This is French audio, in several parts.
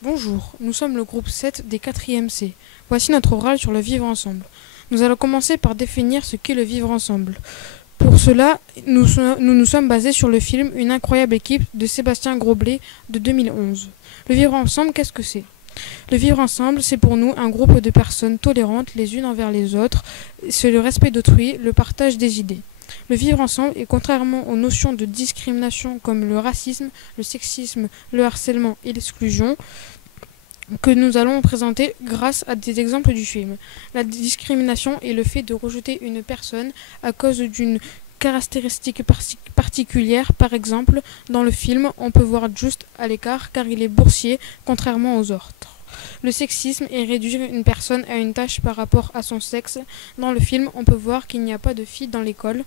Bonjour, nous sommes le groupe 7 des 4e C. Voici notre oral sur le vivre ensemble. Nous allons commencer par définir ce qu'est le vivre ensemble. Pour cela, nous sommes basés sur le film Une incroyable équipe de Sébastien Groblet de 2011. Le vivre ensemble, qu'est-ce que c'est ? Le vivre ensemble, c'est pour nous un groupe de personnes tolérantes les unes envers les autres, c'est le respect d'autrui, le partage des idées. Le vivre ensemble est contrairement aux notions de discrimination comme le racisme, le sexisme, le harcèlement et l'exclusion, que nous allons présenter grâce à des exemples du film. La discrimination est le fait de rejeter une personne à cause d'une caractéristique particulière. Par exemple, dans le film, on peut voir Just à l'écart car il est boursier, contrairement aux autres. Le sexisme est réduire une personne à une tâche par rapport à son sexe. Dans le film, on peut voir qu'il n'y a pas de filles dans l'école.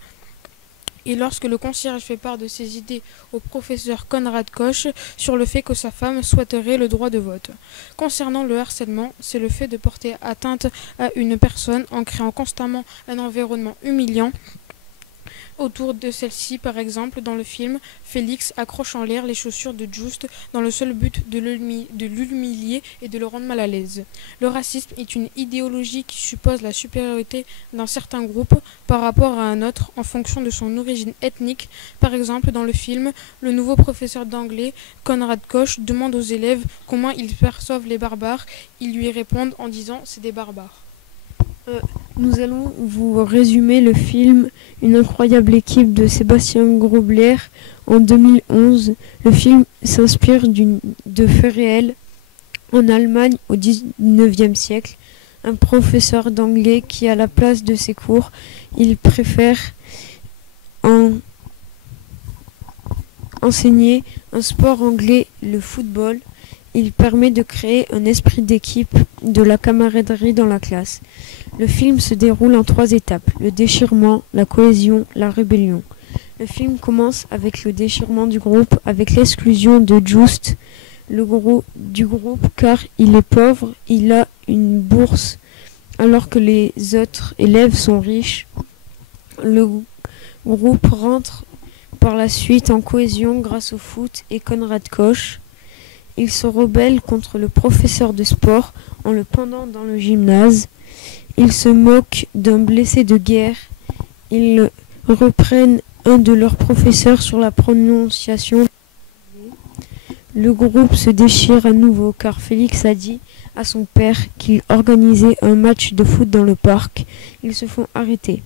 Et lorsque le concierge fait part de ses idées au professeur Konrad Koch sur le fait que sa femme souhaiterait le droit de vote. Concernant le harcèlement, c'est le fait de porter atteinte à une personne en créant constamment un environnement humiliant autour de celle-ci. Par exemple, dans le film, Félix accroche en l'air les chaussures de Just dans le seul but de l'humilier et de le rendre mal à l'aise. Le racisme est une idéologie qui suppose la supériorité d'un certain groupe par rapport à un autre en fonction de son origine ethnique. Par exemple, dans le film, le nouveau professeur d'anglais, Konrad Koch, demande aux élèves comment ils perçoivent les barbares. Ils lui répondent en disant « c'est des barbares ». Nous allons vous résumer le film Une incroyable équipe de Sébastien Grobler en 2011. Le film s'inspire de faits réels. En Allemagne, au XIXe siècle, un professeur d'anglais qui, à la place de ses cours, il préfère enseigner un sport anglais, le football. Il permet de créer un esprit d'équipe, de la camaraderie dans la classe. Le film se déroule en 3 étapes, le déchirement, la cohésion, la rébellion. Le film commence avec le déchirement du groupe, avec l'exclusion de Just du groupe car il est pauvre, il a une bourse alors que les autres élèves sont riches. Le groupe rentre par la suite en cohésion grâce au foot et Konrad Koch. Il se rebelle contre le professeur de sport en le pendant dans le gymnase. Ils se moquent d'un blessé de guerre. Ils reprennent un de leurs professeurs sur la prononciation. Le groupe se déchire à nouveau car Félix a dit à son père qu'il organisait un match de foot dans le parc. Ils se font arrêter.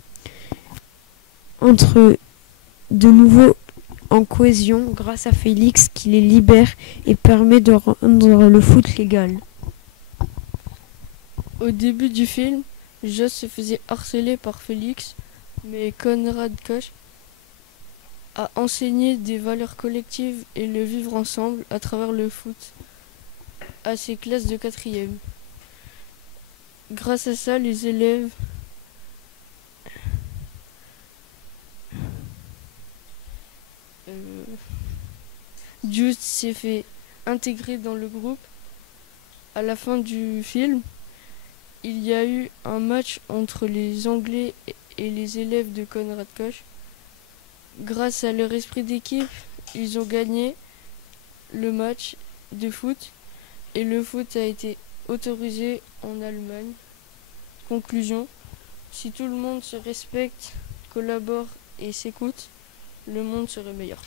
Entre de nouveau en cohésion grâce à Félix qui les libère et permet de rendre le foot légal. Au début du film, Joss se faisait harceler par Félix, mais Konrad Koch a enseigné des valeurs collectives et le vivre ensemble à travers le foot à ses classes de 4e. Grâce à ça, les élèves Just s'est fait intégrer dans le groupe. À la fin du film, il y a eu un match entre les Anglais et les élèves de Konrad Koch. Grâce à leur esprit d'équipe, ils ont gagné le match de foot et le foot a été autorisé en Allemagne. Conclusion, si tout le monde se respecte, collabore et s'écoute, le monde serait meilleur.